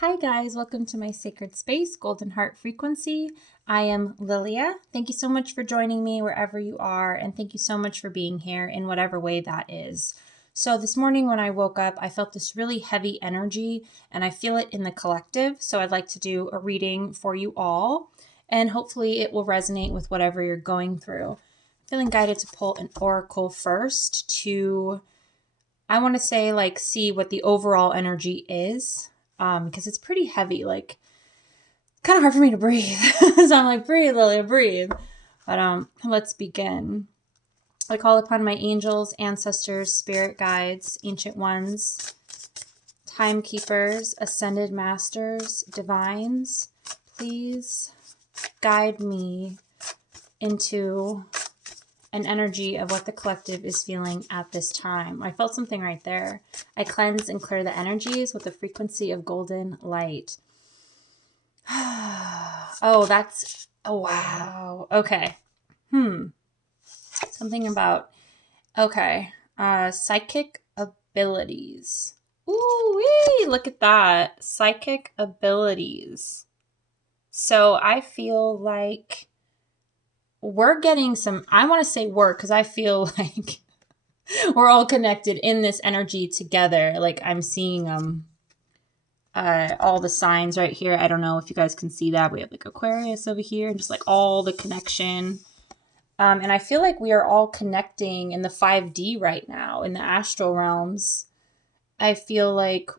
Hi guys, welcome to my sacred space, Golden Heart Frequency. I am Lilia. Thank you so much for joining me wherever you are, and thank you so much for being here in whatever way that is. So this morning when I woke up, I felt this really heavy energy, and I feel it in the collective. So I'd like to do a reading for you all, and hopefully it will resonate with whatever you're going through. I'm feeling guided to pull an oracle first to, I want to say, see what the overall energy is. Because it's pretty heavy, kind of hard for me to breathe. So I'm like, breathe, Lilia, breathe. But let's begin. I call upon my angels, ancestors, spirit guides, ancient ones, timekeepers, ascended masters, divines. Please guide me into an energy of what the collective is feeling at this time. I felt something right there. I cleanse and clear the energies with the frequency of golden light. Oh, wow. Okay. Something about, okay. Psychic abilities. Ooh-wee, look at that. Psychic abilities. So I feel like we're getting some, I want to say work because I feel like we're all connected in this energy together. Like I'm seeing all the signs right here. I don't know if you guys can see that. We have like Aquarius over here and just like all the connection. And I feel like we are all connecting in the 5D right now in the astral realms. I feel like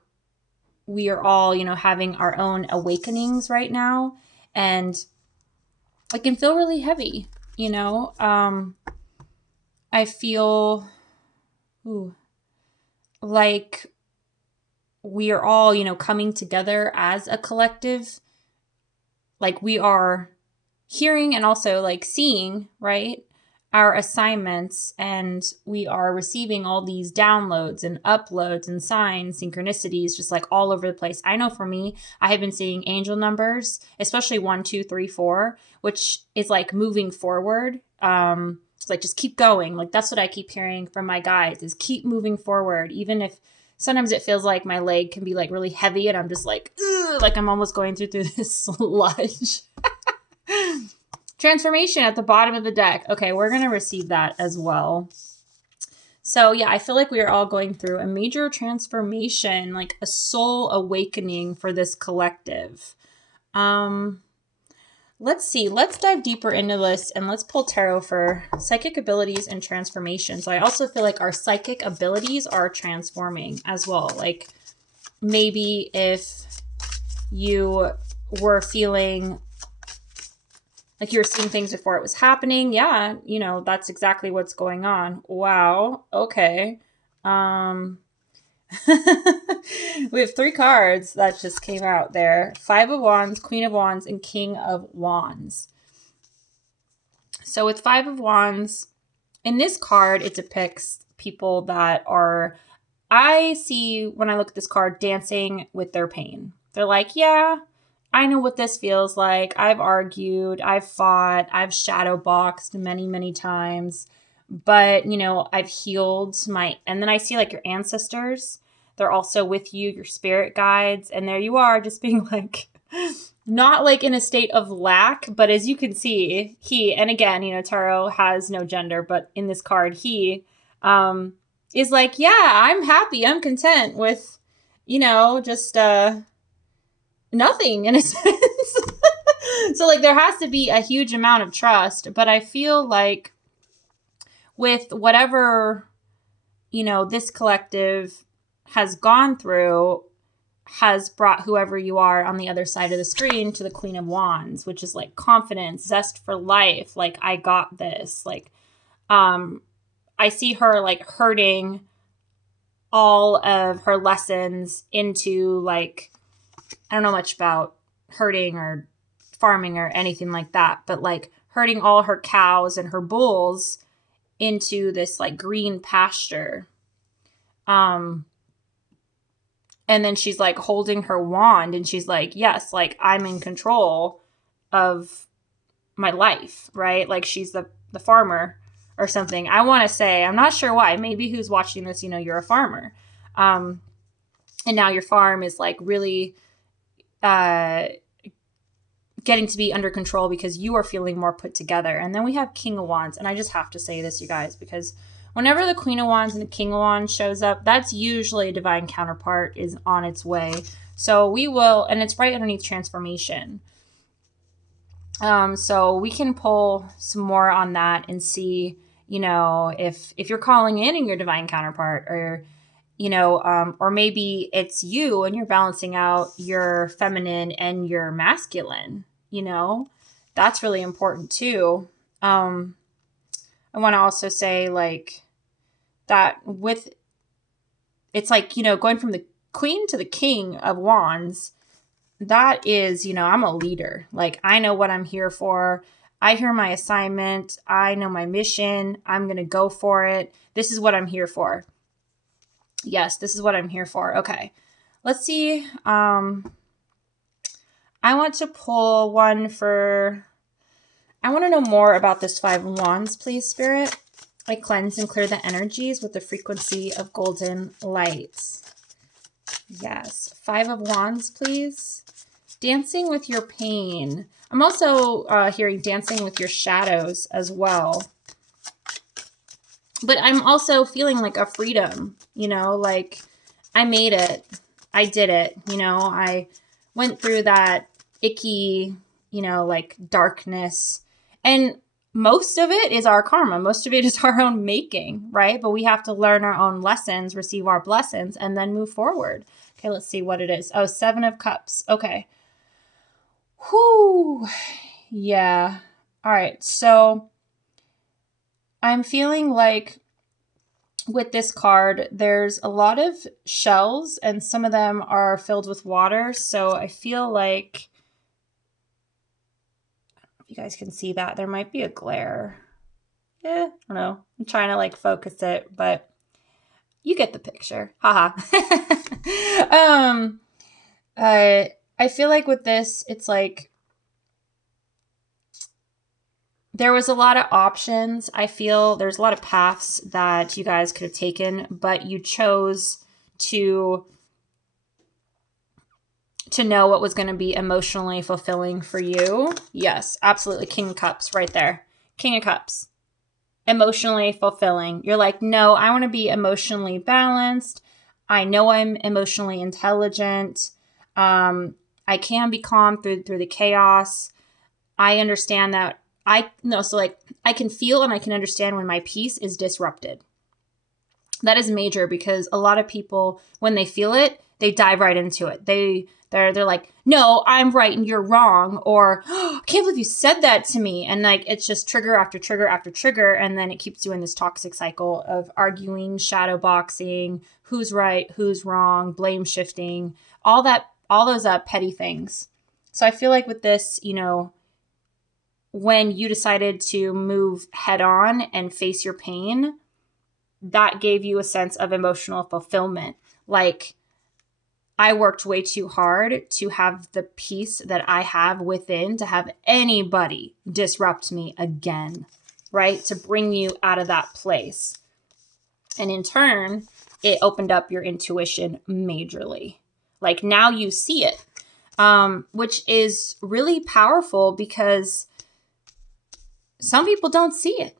we are all, having our own awakenings right now. And it can feel really heavy, I feel like we are all, coming together as a collective. Like we are hearing and also like seeing, right, our assignments, and we are receiving all these downloads and uploads and signs, synchronicities, just like all over the place. I know for me, I have been seeing angel numbers, especially 1, 2, 3, 4, which is like moving forward. It's like, just keep going. Like that's what I keep hearing from my guides is keep moving forward. Even if sometimes it feels like my leg can be like really heavy and I'm just like, ugh, like I'm almost going through this sludge. Transformation at the bottom of the deck. Okay, we're going to receive that as well. So yeah, I feel like we are all going through a major transformation, like a soul awakening for this collective. Let's see. Let's dive deeper into this and let's pull tarot for psychic abilities and transformation. So I also feel like our psychic abilities are transforming as well. Like maybe if you were feeling like you were seeing things before it was happening. Yeah, that's exactly what's going on. Wow. Okay. We have 3 cards that just came out there. 5 of Wands, Queen of Wands, and King of Wands. So with 5 of Wands, in this card, it depicts people that are, I see when I look at this card, dancing with their pain. They're like, yeah, I know what this feels like. I've argued, I've fought, I've shadow boxed many, many times. But, I've healed and then I see like your ancestors. They're also with you, your spirit guides. And there you are just being like, not like in a state of lack, but as you can see, and again, tarot has no gender, but in this card, he is like, yeah, I'm happy. I'm content with, just nothing in a sense. So like there has to be a huge amount of trust, but I feel like with whatever, this collective has gone through, has brought whoever you are on the other side of the screen to the Queen of Wands, which is like confidence, zest for life. Like, I got this. Like, I see her like hurting all of her lessons into like, I don't know much about herding or farming or anything like that, but like herding all her cows and her bulls into this like green pasture. And then she's like holding her wand and she's like, yes, like I'm in control of my life, right? Like she's the farmer or something. I want to say, I'm not sure why. Maybe who's watching this, you're a farmer. And now your farm is like really getting to be under control because you are feeling more put together. And then we have King of Wands. And I just have to say this, you guys, because whenever the Queen of Wands and the King of Wands shows up, that's usually a divine counterpart is on its way. So we will, and it's right underneath transformation. So we can pull some more on that and see, you know, if you're calling in your divine counterpart, or, you know, or maybe it's you and you're balancing out your feminine and your masculine, you know, that's really important too. I want to also say like that with, it's like, you know, going from the Queen to the King of Wands, that is, you know, I'm a leader. Like, I know what I'm here for. I hear my assignment. I know my mission. I'm going to go for it. This is what I'm here for. Yes, this is what I'm here for. Okay. Let's see. I want to pull one for, I want to know more about this Five of Wands, please, Spirit. I cleanse and clear the energies with the frequency of golden lights. Yes. Five of Wands, please. Dancing with your pain. I'm also hearing dancing with your shadows as well. But I'm also feeling like a freedom, you know, like I made it. I did it. You know, I went through that icky, you know, like darkness. And most of it is our karma. Most of it is our own making, right? But we have to learn our own lessons, receive our blessings, and then move forward. Okay, let's see what it is. Oh, Seven of Cups. Okay. Whew. Yeah. All right. So I'm feeling like with this card, there's a lot of shells and some of them are filled with water. So I feel like, if you guys can see that, there might be a glare. I don't know. I'm trying to like focus it, but you get the picture. Haha. I feel like with this, it's like there was a lot of options. I feel there's a lot of paths that you guys could have taken, but you chose to know what was going to be emotionally fulfilling for you. Yes, absolutely. King of Cups right there. King of Cups. Emotionally fulfilling. You're like, no, I want to be emotionally balanced. I know I'm emotionally intelligent. I can be calm through the chaos. I understand that so like I can feel and I can understand when my peace is disrupted. That is major because a lot of people, when they feel it, they dive right into it. They're like, no, I'm right and you're wrong. Or, oh, I can't believe you said that to me. And like, it's just trigger after trigger after trigger. And then it keeps you in this toxic cycle of arguing, shadow boxing, who's right, who's wrong, blame shifting, all those petty things. So I feel like with this, you know, when you decided to move head on and face your pain, that gave you a sense of emotional fulfillment. Like, I worked way too hard to have the peace that I have within to have anybody disrupt me again, right? To bring you out of that place. And in turn, it opened up your intuition majorly. Like now you see it, which is really powerful because some people don't see it.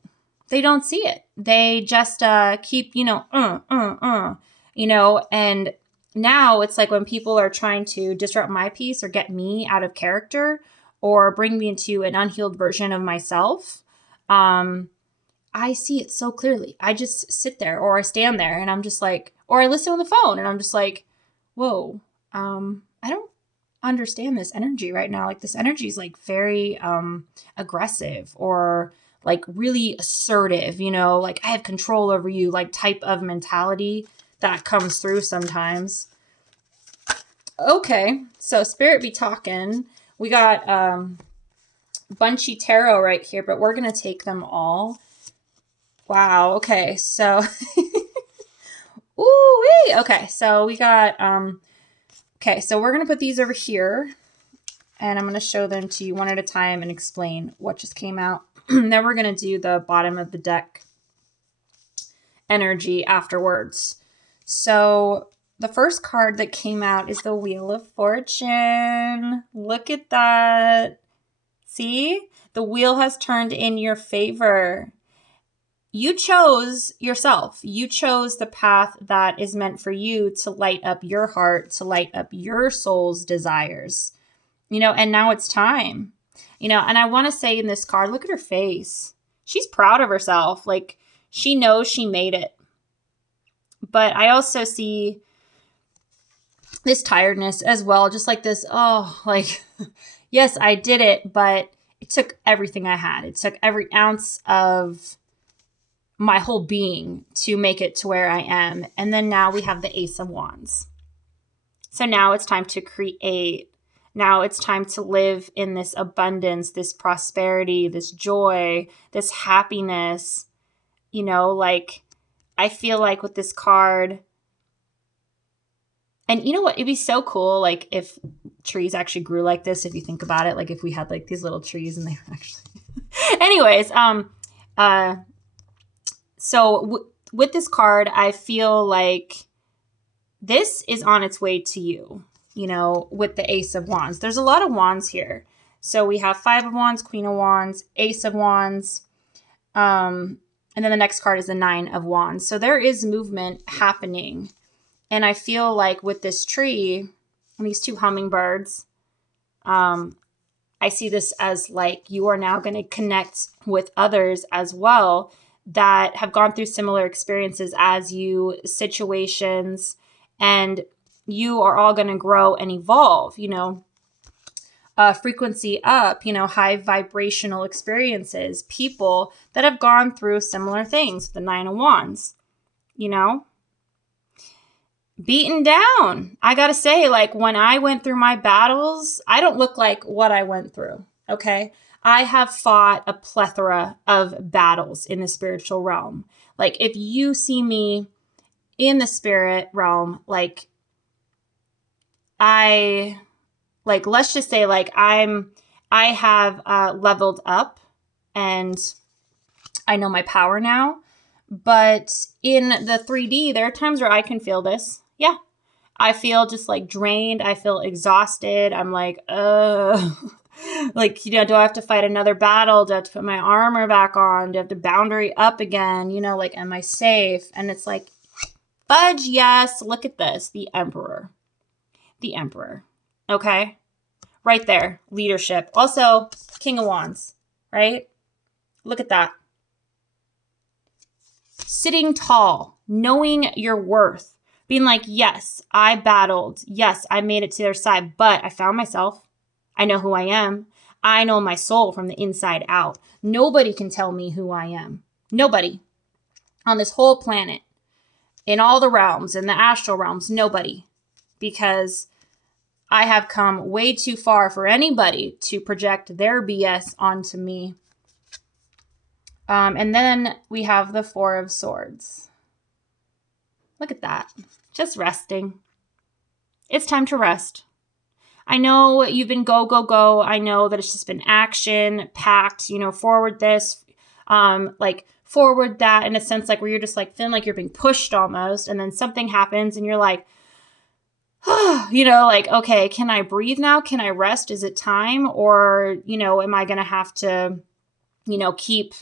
They don't see it. They just keep, you know, and now it's like when people are trying to disrupt my peace or get me out of character or bring me into an unhealed version of myself, I see it so clearly. I just sit there or I stand there and I'm just like, or I listen on the phone and I'm just like, whoa, I don't understand this energy right now. Like this energy is like very aggressive or like really assertive, you know, like I have control over you, like type of mentality that comes through sometimes. Okay, so Spirit be talking. We got Bunchy Tarot right here, but we're going to take them all. Wow, okay, so ooh-wee. Okay, so we got okay, so we're going to put these over here and I'm going to show them to you one at a time and explain what just came out. Then we're going to do the bottom of the deck energy afterwards. So the first card that came out is the Wheel of Fortune. Look at that. See? The wheel has turned in your favor. You chose yourself. You chose the path that is meant for you to light up your heart, to light up your soul's desires. And now it's time. And I want to say in this card, look at her face. She's proud of herself. Like, she knows she made it. But I also see this tiredness as well. Just like this, yes, I did it, but it took everything I had. It took every ounce of my whole being to make it to where I am. And then now we have the Ace of Wands. So now it's time to create. Now it's time to live in this abundance, this prosperity, this joy, this happiness. I feel like with this card, and you know what? It'd be so cool, like, if trees actually grew like this, if you think about it, like if we had like these little trees and they were actually anyways, with this card, I feel like this is on its way to you, with the Ace of Wands. There's a lot of wands here. So we have 5 of Wands, Queen of Wands, Ace of Wands, and then the next card is the 9 of Wands. So there is movement happening. And I feel like with this tree and these 2 hummingbirds, I see this as like you are now going to connect with others as well that have gone through similar experiences as you, situations, and you are all going to grow and evolve, frequency up, high vibrational experiences, people that have gone through similar things, the 9 of Wands, beaten down. I got to say, like, when I went through my battles, I don't look like what I went through. Okay. I have fought a plethora of battles in the spiritual realm. Like, if you see me in the spirit realm, let's just say, I have leveled up and I know my power now. But in the 3D, there are times where I can feel this. Yeah. I feel just like drained. I feel exhausted. I'm like, like, do I have to fight another battle? Do I have to put my armor back on? Do I have to boundary up again? Am I safe? And it's like, fudge, yes. Look at this. The Emperor. The Emperor. Okay. Right there. Leadership. Also, King of Wands. Right? Look at that. Sitting tall, knowing your worth, being like, yes, I battled. Yes, I made it to their side, but I found myself. I know who I am. I know my soul from the inside out. Nobody can tell me who I am. Nobody on this whole planet, in all the realms, in the astral realms, nobody, because I have come way too far for anybody to project their BS onto me. And then we have the 4 of Swords. Look at that. Just resting. It's time to rest. I know you've been go, go, go. I know that it's just been action packed, forward this, forward that, in a sense, like where you're just like feeling like you're being pushed almost. And then something happens and you're like, okay, can I breathe now? Can I rest? Is it time? Or, am I going to have to, keep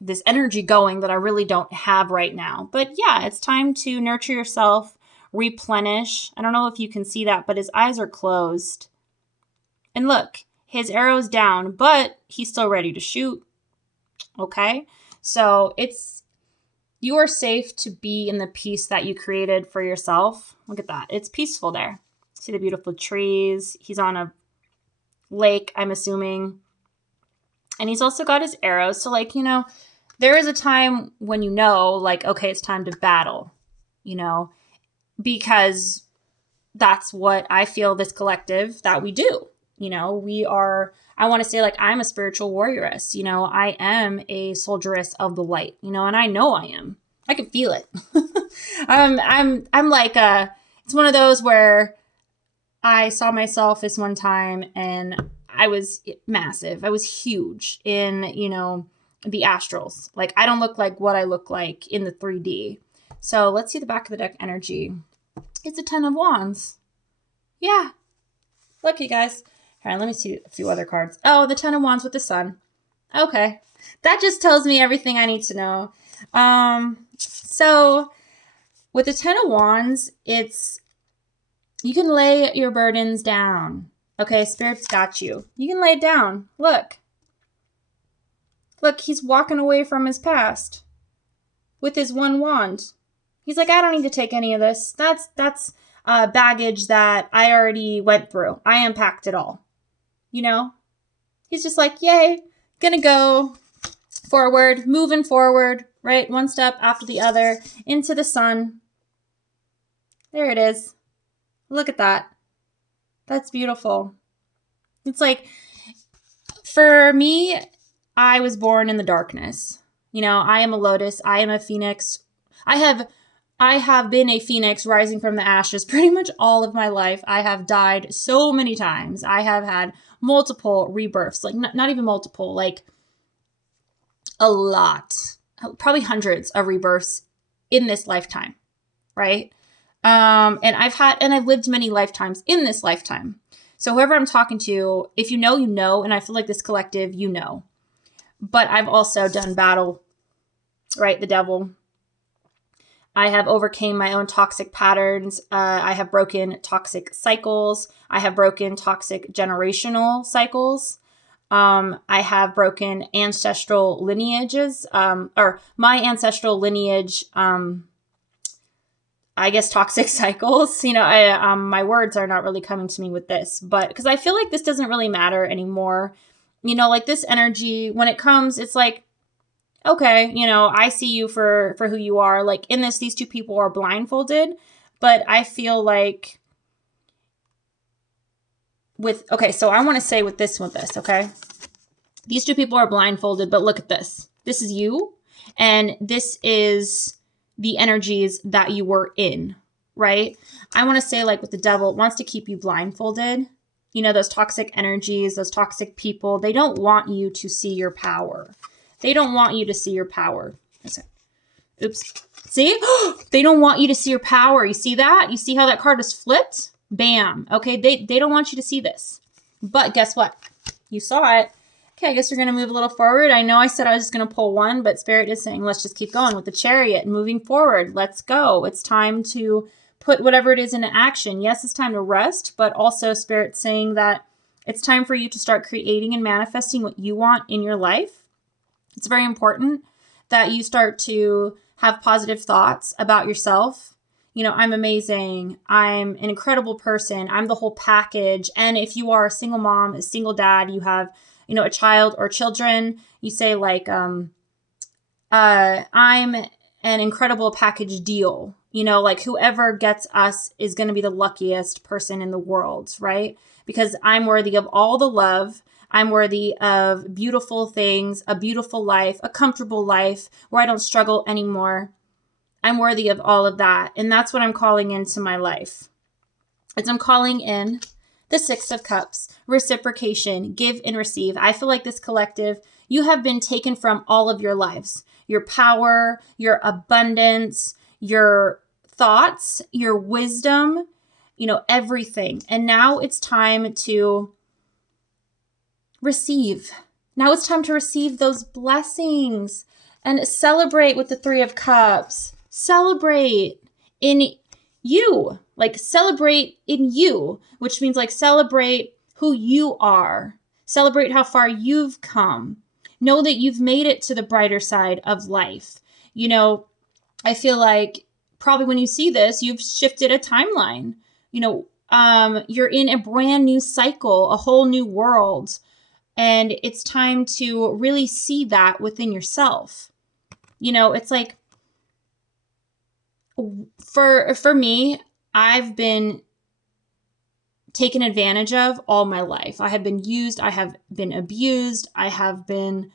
this energy going that I really don't have right now? But yeah, it's time to nurture yourself, replenish. I don't know if you can see that, but his eyes are closed. And look, his arrow's down, but he's still ready to shoot. Okay. So you are safe to be in the peace that you created for yourself. Look at that. It's peaceful there. See the beautiful trees. He's on a lake, I'm assuming. And he's also got his arrows. So there is a time when okay, it's time to battle, because that's what I feel this collective that we do. We are, I want to say, I'm a spiritual warrioress. I am a soldieress of the light, and I know I am. I can feel it. I'm like, it's one of those where I saw myself this one time and I was massive. I was huge in, the astrals. I don't look like what I look like in the 3D. So let's see the back of the deck energy. It's a 10 of Wands. Yeah. Look, you guys. All right, let me see a few other cards. Oh, the 10 of Wands with the Sun. Okay. That just tells me everything I need to know. So with the 10 of Wands, you can lay your burdens down. Okay, Spirit's got you. You can lay it down. Look. Look, he's walking away from his past with his one wand. He's like, I don't need to take any of this. That's baggage that I already went through. I unpacked it all. You know? He's just like, yay, gonna go forward, moving forward, right? One step after the other into the sun. There it is. Look at that. That's beautiful. It's like, for me, I was born in the darkness. You know, I am a lotus. I am a phoenix. I have been a phoenix rising from the ashes pretty much all of my life. I have died so many times. I have had multiple rebirths, like not even multiple, like a lot, probably hundreds of rebirths in this lifetime, right? And I've lived many lifetimes in this lifetime. So whoever I'm talking to, if you know, you know, and I feel like this collective, you know. But I've also done battle, right? The devil. I have overcame my own toxic patterns. I have broken toxic cycles. I have broken toxic generational cycles. I have broken ancestral lineages, or my ancestral lineage, I guess toxic cycles. You know, my words are not really coming to me with this, but because I feel like this doesn't really matter anymore. You know, like this energy, when it comes, it's like, okay, you know, I see you for who you are. Like in this, these two people are blindfolded, but I feel like so I want to say with this, okay? These two people are blindfolded, but look at this. This is you, and this is the energies that you were in, right? I want to say like with the devil, it wants to keep you blindfolded. You know, those toxic energies, those toxic people, they don't want you to see your power. They don't want you to see your power. Oops. See? They don't want you to see your power. You see that? You see how that card is flipped? Bam. Okay, they don't want you to see this. But guess what? You saw it. Okay, I guess we're going to move a little forward. I know I said I was just going to pull one, but Spirit is saying, let's just keep going with the Chariot and moving forward. Let's go. It's time to put whatever it is into action. Yes, it's time to rest, but also Spirit saying that it's time for you to start creating and manifesting what you want in your life. It's very important that you start to have positive thoughts about yourself. You know, I'm amazing. I'm an incredible person. I'm the whole package. And if you are a single mom, a single dad, you have, you know, a child or children, you say like, I'm an incredible package deal. You know, like whoever gets us is going to be the luckiest person in the world, right? Because I'm worthy of all the love. I'm worthy of beautiful things, a beautiful life, a comfortable life where I don't struggle anymore. I'm worthy of all of that. And that's what I'm calling into my life. As I'm calling in the Six of Cups, reciprocation, give and receive. I feel like this collective, you have been taken from all of your lives, your power, your abundance, your thoughts, your wisdom, you know, everything. And now it's time to receive. Now it's time to receive those blessings and celebrate with the Three of Cups. Celebrate in you, like celebrate in you, which means like celebrate who you are. Celebrate how far you've come. Know that you've made it to the brighter side of life. You know, I feel like probably when you see this, you've shifted a timeline. You know, you're in a brand new cycle, a whole new world. And it's time to really see that within yourself. You know, it's like, for me, I've been taken advantage of all my life. I have been used. I have been abused. I have been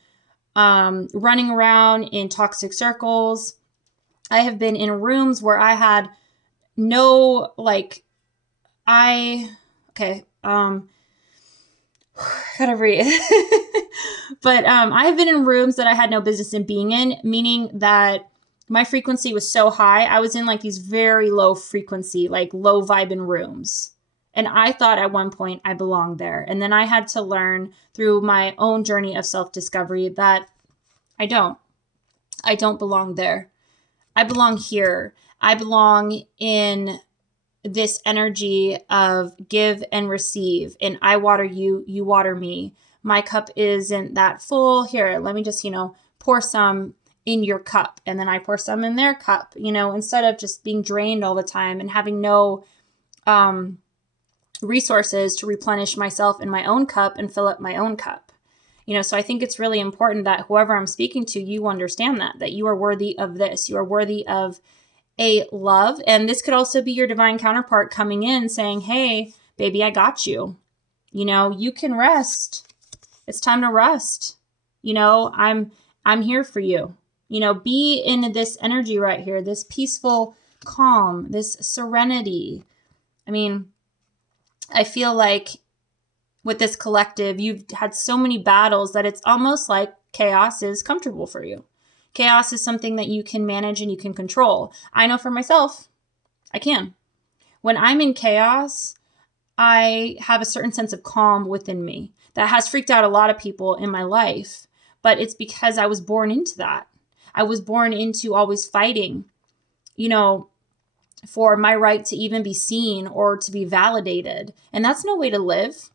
running around in toxic circles. I have been in rooms where I had no, like, gotta breathe. But I have been in rooms that I had no business in being in, meaning that my frequency was so high. I was in like these very low frequency, like low vibing rooms. And I thought at one point I belonged there. And then I had to learn through my own journey of self-discovery that I don't belong there. I belong here. I belong in this energy of give and receive. And I water you, you water me. My cup isn't that full. Here, let me just, pour some in your cup. And then I pour some in their cup, instead of just being drained all the time and having no resources to replenish myself in my own cup and fill up my own cup. So I think it's really important that whoever I'm speaking to, you understand that you are worthy of this. You are worthy of a love. And this could also be your divine counterpart coming in saying, hey, baby, I got you. You can rest. It's time to rest. I'm here for you. Be in this energy right here, this peaceful calm, this serenity. I feel like with this collective, you've had so many battles that it's almost like chaos is comfortable for you. Chaos is something that you can manage and you can control. I know for myself, I can. When I'm in chaos, I have a certain sense of calm within me that has freaked out a lot of people in my life, but it's because I was born into that. I was born into always fighting, for my right to even be seen or to be validated. And that's no way to live.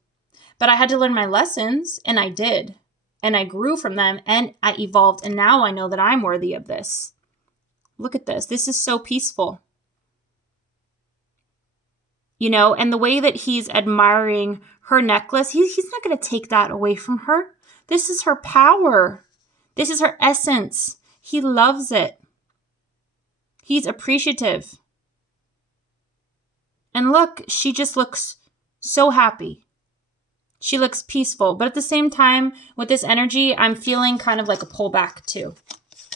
But I had to learn my lessons, and I did. And I grew from them, and I evolved. And now I know that I'm worthy of this. Look at this. This is so peaceful. And the way that he's admiring her necklace, he's not going to take that away from her. This is her power. This is her essence. He loves it. He's appreciative. And look, she just looks so happy. She looks peaceful. But at the same time, with this energy, I'm feeling kind of like a pullback too.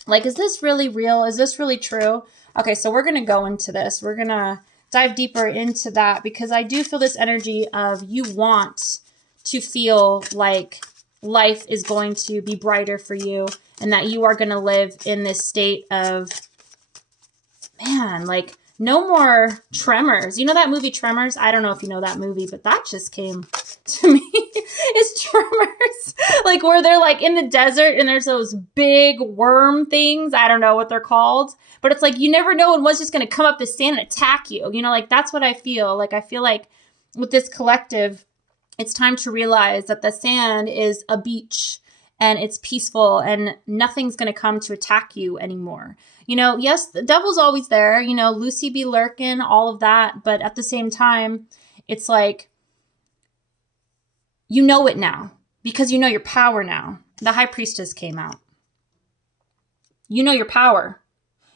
Like, is this really real? Is this really true? Okay, so we're going to go into this. We're going to dive deeper into that because I do feel this energy of you want to feel like life is going to be brighter for you and that you are going to live in this state of, like no more tremors. You know that movie Tremors? I don't know if you know that movie, but that just came to me. It's Tremors. Like where they're like in the desert and there's those big worm things. I don't know what they're called, but it's like you never know when one's just going to come up the sand and attack you. Like that's what I feel. Like I feel like with this collective, it's time to realize that the sand is a beach and it's peaceful and nothing's going to come to attack you anymore. Yes, the devil's always there, Lucy be lurking, all of that. But at the same time, it's like, it now because your power now. The high priestess came out. Your power.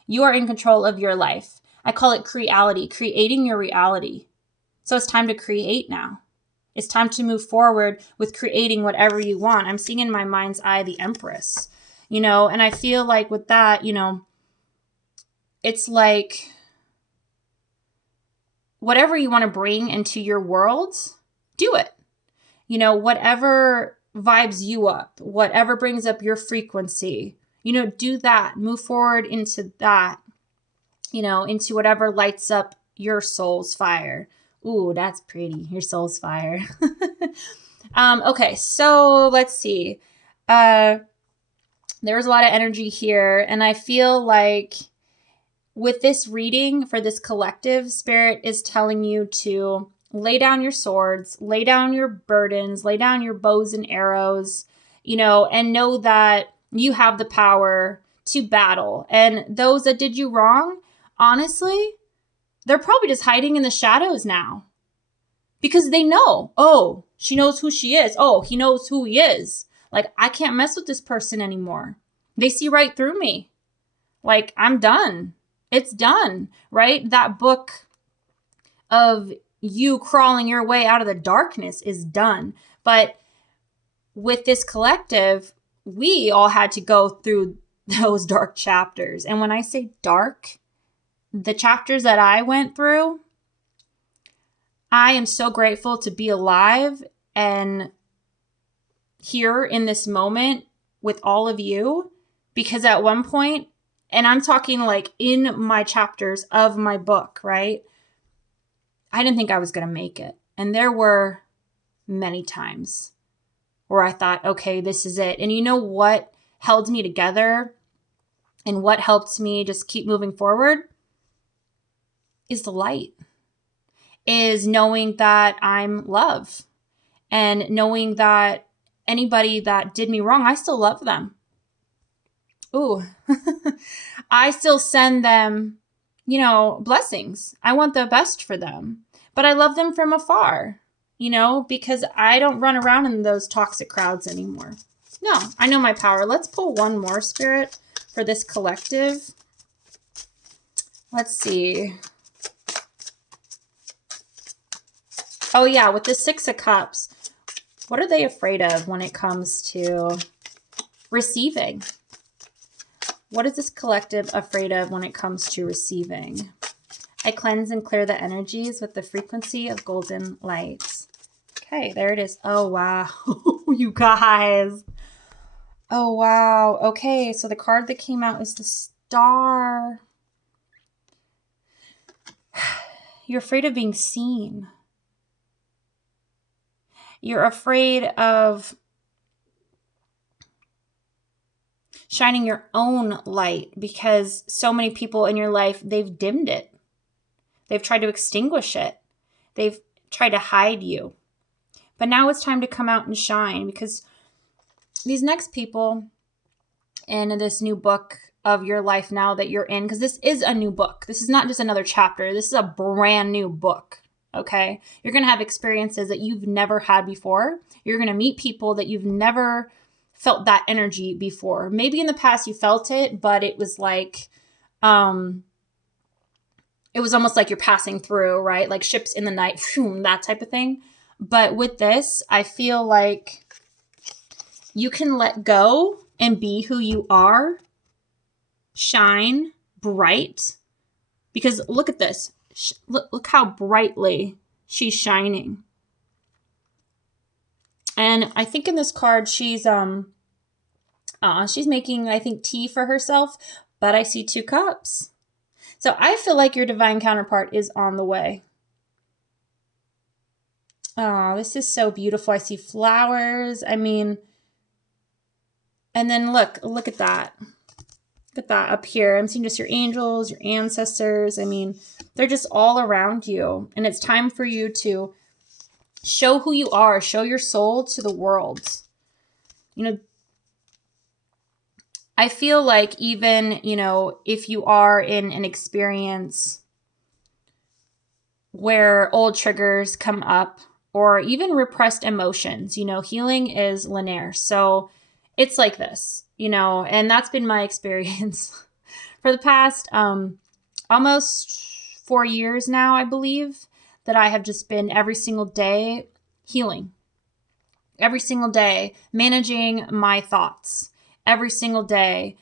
You are in control of your life. I call it creality, creating your reality. So it's time to create now. It's time to move forward with creating whatever you want. I'm seeing in my mind's eye the Empress, and I feel like with that, it's like whatever you want to bring into your world, do it. Whatever vibes you up, whatever brings up your frequency, do that. Move forward into that, into whatever lights up your soul's fire. Ooh, that's pretty. Your soul's fire. Okay, so let's see. There was a lot of energy here, and I feel like with this reading for this collective, Spirit is telling you to lay down your swords, lay down your burdens, lay down your bows and arrows, and know that you have the power to battle. And those that did you wrong, honestly, they're probably just hiding in the shadows now because they know, oh, she knows who she is. Oh, he knows who he is. Like, I can't mess with this person anymore. They see right through me. Like, I'm done. It's done, right? That book of you crawling your way out of the darkness is done. But with this collective, we all had to go through those dark chapters. And when I say dark, the chapters that I went through, I am so grateful to be alive and here in this moment with all of you, because at one point, And I'm talking like in my chapters of my book, right? I didn't think I was going to make it. And there were many times where I thought, okay, this is it. And you know what held me together and what helped me just keep moving forward is the light, is knowing that I'm love and knowing that anybody that did me wrong, I still love them. Ooh, I still send them, blessings. I want the best for them, but I love them from afar, because I don't run around in those toxic crowds anymore. No, I know my power. Let's pull one more, Spirit, for this collective. Let's see. Oh yeah, with the Six of Cups, what are they afraid of when it comes to receiving? What is this collective afraid of when it comes to receiving? I cleanse and clear the energies with the frequency of golden light. Okay, there it is. Oh, wow. You guys. Oh, wow. Okay, so the card that came out is the Star. You're afraid of being seen. You're afraid of shining your own light because so many people in your life, they've dimmed it. They've tried to extinguish it. They've tried to hide you. But now it's time to come out and shine, because these next people in this new book of your life now that you're in, because this is a new book. This is not just another chapter. This is a brand new book, okay? You're going to have experiences that you've never had before. You're going to meet people that you've never felt that energy before. Maybe in the past you felt it, but it was like, it was almost like you're passing through, right? Like ships in the night, that type of thing. But with this, I feel like you can let go and be who you are, shine bright, because look at this. Look how brightly she's shining. And I think in this card, she's making, I think, tea for herself, but I see 2 cups. So I feel like your divine counterpart is on the way. Oh, this is so beautiful. I see flowers. I mean, and then look at that. Look at that up here. I'm seeing just your angels, your ancestors. I mean, they're just all around you. And it's time for you to show who you are, show your soul to the world. I feel like even, if you are in an experience where old triggers come up or even repressed emotions, healing is linear. So it's like this, and that's been my experience for the past almost 4 years now, I believe, that I have just been every single day healing, every single day managing my thoughts, every single day,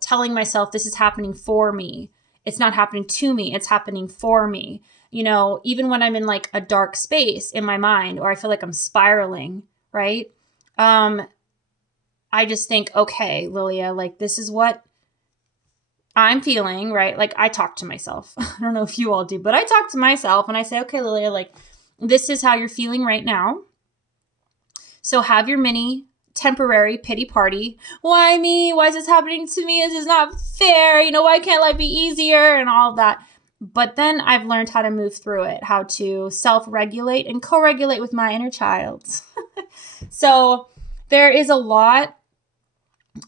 telling myself this is happening for me. It's not happening to me. It's happening for me. Even when I'm in like a dark space in my mind, or I feel like I'm spiraling, right? I just think, okay, Lilia, like this is what I'm feeling, right? Like I talk to myself. I don't know if you all do, but I talk to myself and I say, okay, Lilia, like this is how you're feeling right now. So have your mini temporary pity party. Why me? Why is this happening to me? This is not fair. Why can't life be easier and all of that? But then I've learned how to move through it, how to self-regulate and co-regulate with my inner child. So there is a lot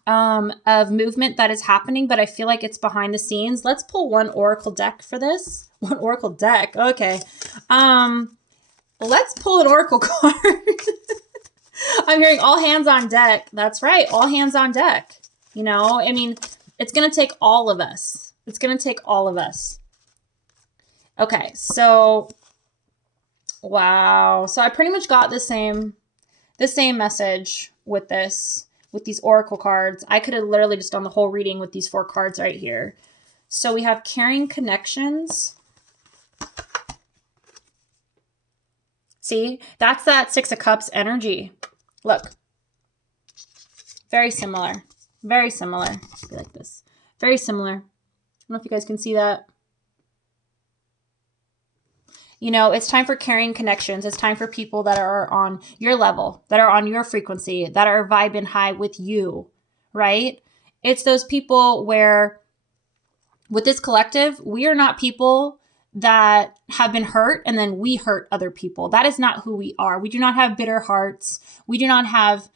of movement that is happening, but I feel like it's behind the scenes. Let's pull one oracle deck for this. One oracle deck. Okay. Let's pull an oracle card. I'm hearing all hands on deck. That's right. All hands on deck. I mean, it's going to take all of us. It's going to take all of us. Okay. So, wow. So I pretty much got the same message with these oracle cards. I could have literally just done the whole reading with these 4 cards right here. So we have carrying connections. See, that's that 6 of Cups energy. Look, very similar, very similar. Be like this. Very similar. I don't know if you guys can see that. You know, it's time for caring connections. It's time for people that are on your level, that are on your frequency, that are vibing high with you, right? It's those people where with this collective, we are not people that have been hurt and then we hurt other people. That is not who we are. We do not have bitter hearts. We do not have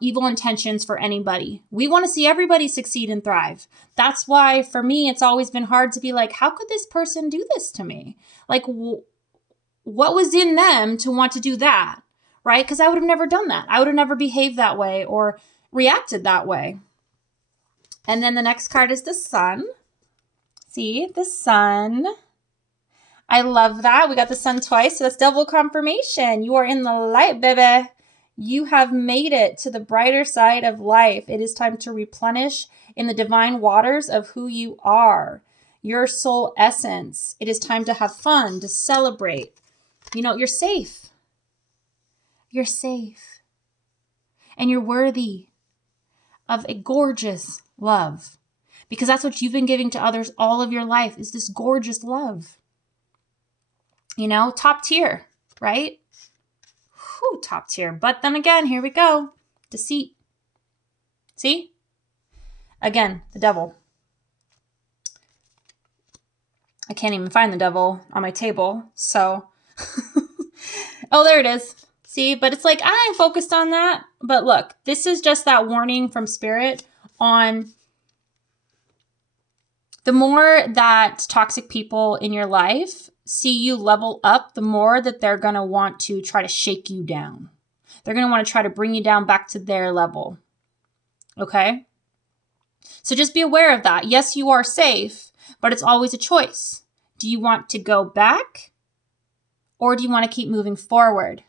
evil intentions for anybody. We want to see everybody succeed and thrive. That's why for me, it's always been hard to be like, how could this person do this to me? Like, what was in them to want to do that? Right? Because I would have never done that. I would have never behaved that way or reacted that way. And then the next card is the Sun. See, the Sun. I love that. We got the Sun twice, so that's double confirmation. You are in the light, baby. You have made it to the brighter side of life. It is time to replenish in the divine waters of who you are, your soul essence. It is time to have fun, to celebrate. You know, you're safe. You're safe. And you're worthy of a gorgeous love, because that's what you've been giving to others all of your life, is this gorgeous love. You know, top tier, right? Whew, top tier. But then again, here we go. Deceit. See? Again, the devil. I can't even find the devil on my table. So, oh, there it is. See, but it's like, I ain't focused on that. But look, this is just that warning from Spirit on the more that toxic people in your life see you level up, the more that they're going to want to try to shake you down. They're going to want to try to bring you down back to their level. Okay? So just be aware of that. Yes, you are safe, but it's always a choice. Do you want to go back or do you want to keep moving forward?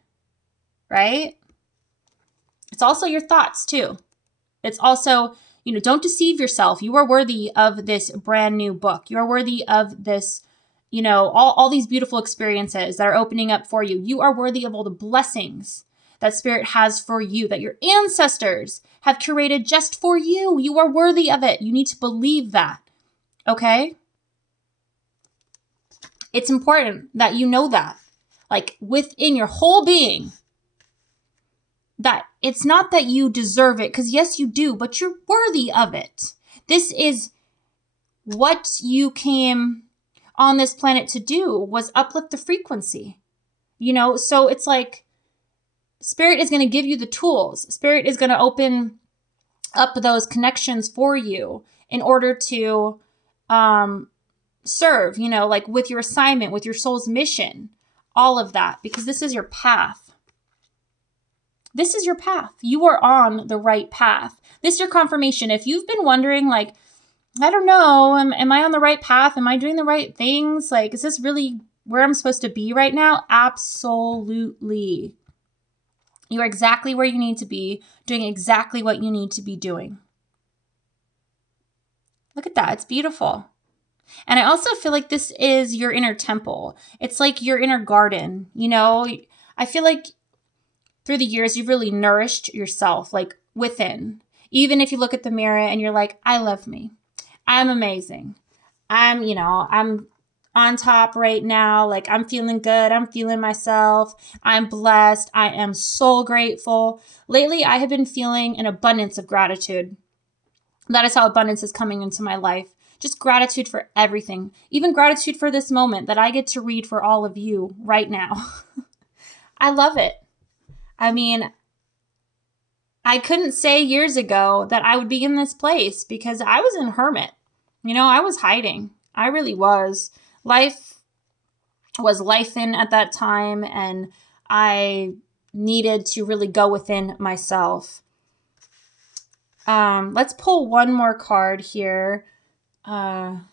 Right? It's also your thoughts too. It's also, you know, don't deceive yourself. You are worthy of this brand new book. You are worthy of this, you know, all these beautiful experiences that are opening up for you. You are worthy of all the blessings that Spirit has for you, that your ancestors have curated just for you. You are worthy of it. You need to believe that. Okay? It's important that you know that, like within your whole being, that it's not that you deserve it, because yes, you do, but you're worthy of it. This is what you came on this planet to do, was uplift the frequency. You know, so it's like Spirit is going to give you the tools. Spirit is going to open up those connections for you in order to serve, you know, like with your assignment, with your soul's mission, all of that, because this is your path. This is your path. You are on the right path. This is your confirmation. If you've been wondering, like, I don't know, am I on the right path? Am I doing the right things? Like, is this really where I'm supposed to be right now? Absolutely. You are exactly where you need to be, doing exactly what you need to be doing. Look at that. It's beautiful. And I also feel like this is your inner temple. It's like your inner garden. You know, I feel like through the years, you've really nourished yourself, like within. Even if you look at the mirror and you're like, I love me. I'm amazing. I'm on top right now. Like, I'm feeling good. I'm feeling myself. I'm blessed. I am so grateful. Lately, I have been feeling an abundance of gratitude. That is how abundance is coming into my life. Just gratitude for everything. Even gratitude for this moment that I get to read for all of you right now. I love it. I mean, I couldn't say years ago that I would be in this place because I was in hermit. You know, I was hiding. I really was. Life was lifing at that time, and I needed to really go within myself. Let's pull one more card here. Let's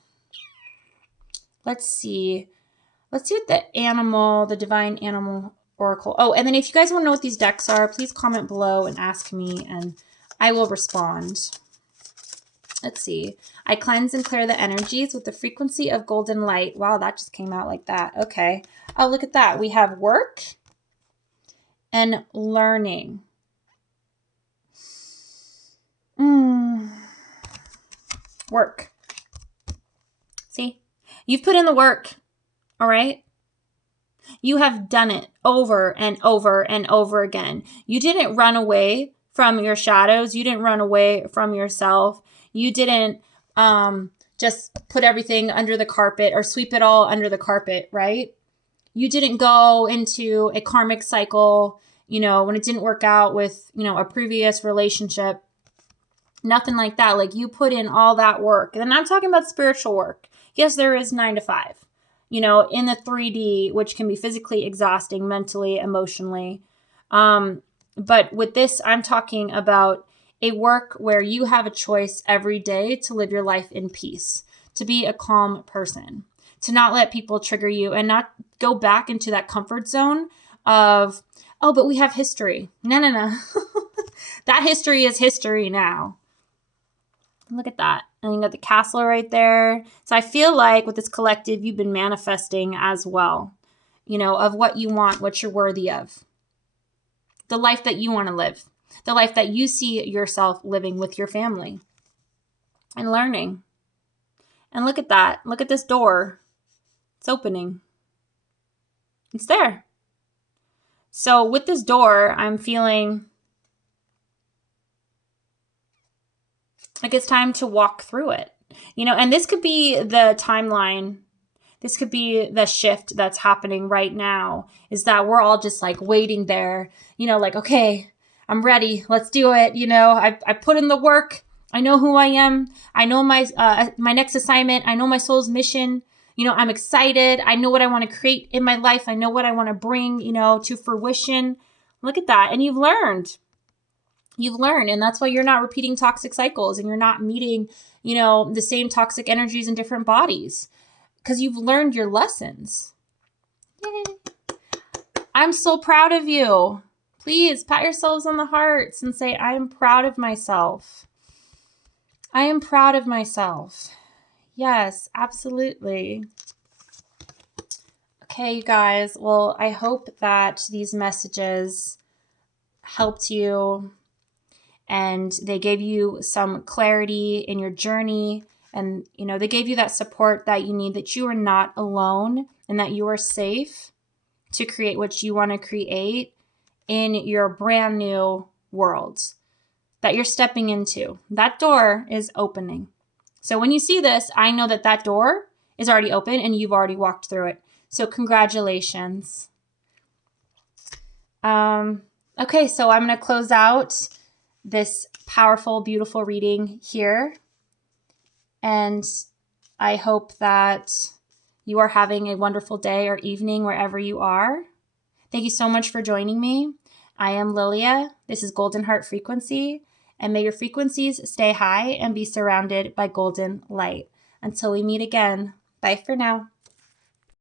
see. Let's see what the Divine Animal Oracle. Oh, and then if you guys want to know what these decks are, please comment below and ask me, and I will respond. Let's see. I cleanse and clear the energies with the frequency of golden light. Wow, that just came out like that. Okay. Oh, look at that. We have work and learning. Work. See? You've put in the work, all right? You have done it over and over and over again. You didn't run away from your shadows. You didn't run away from yourself. You didn't just put everything under the carpet or sweep it all under the carpet, right? You didn't go into a karmic cycle, when it didn't work out with, a previous relationship. Nothing like that. Like, you put in all that work. And I'm talking about spiritual work. Yes, there is 9 to 5. In the 3D, which can be physically exhausting, mentally, emotionally. But with this, I'm talking about a work where you have a choice every day to live your life in peace, to be a calm person, to not let people trigger you and not go back into that comfort zone of, oh, but we have history. No. That history is history now. Look at that. And you got the castle right there. So I feel like with this collective, you've been manifesting as well, of what you want, what you're worthy of. The life that you want to live. The life that you see yourself living with your family. And learning. And look at that. Look at this door. It's opening. It's there. So with this door, I'm feeling like it's time to walk through it, and this could be the timeline. This could be the shift that's happening right now, is that we're all just like waiting there, like, okay, I'm ready. Let's do it. I put in the work. I know who I am. I know my next assignment. I know my soul's mission. I'm excited. I know what I want to create in my life. I know what I want to bring, to fruition. Look at that. And you've learned. And that's why you're not repeating toxic cycles and you're not meeting, the same toxic energies in different bodies, because you've learned your lessons. Yay. I'm so proud of you. Please pat yourselves on the hearts and say, I am proud of myself. I am proud of myself. Yes, absolutely. Okay, you guys. Well, I hope that these messages helped you and they gave you some clarity in your journey. And, they gave you that support that you need, that you are not alone and that you are safe to create what you want to create in your brand new world that you're stepping into. That door is opening. So when you see this, I know that that door is already open and you've already walked through it. So congratulations. Okay, so I'm going to close out this powerful, beautiful reading here. And I hope that you are having a wonderful day or evening wherever you are. Thank you so much for joining me. I am Lilia. This is Golden Heart Frequency. And may your frequencies stay high and be surrounded by golden light. Until we meet again. Bye for now.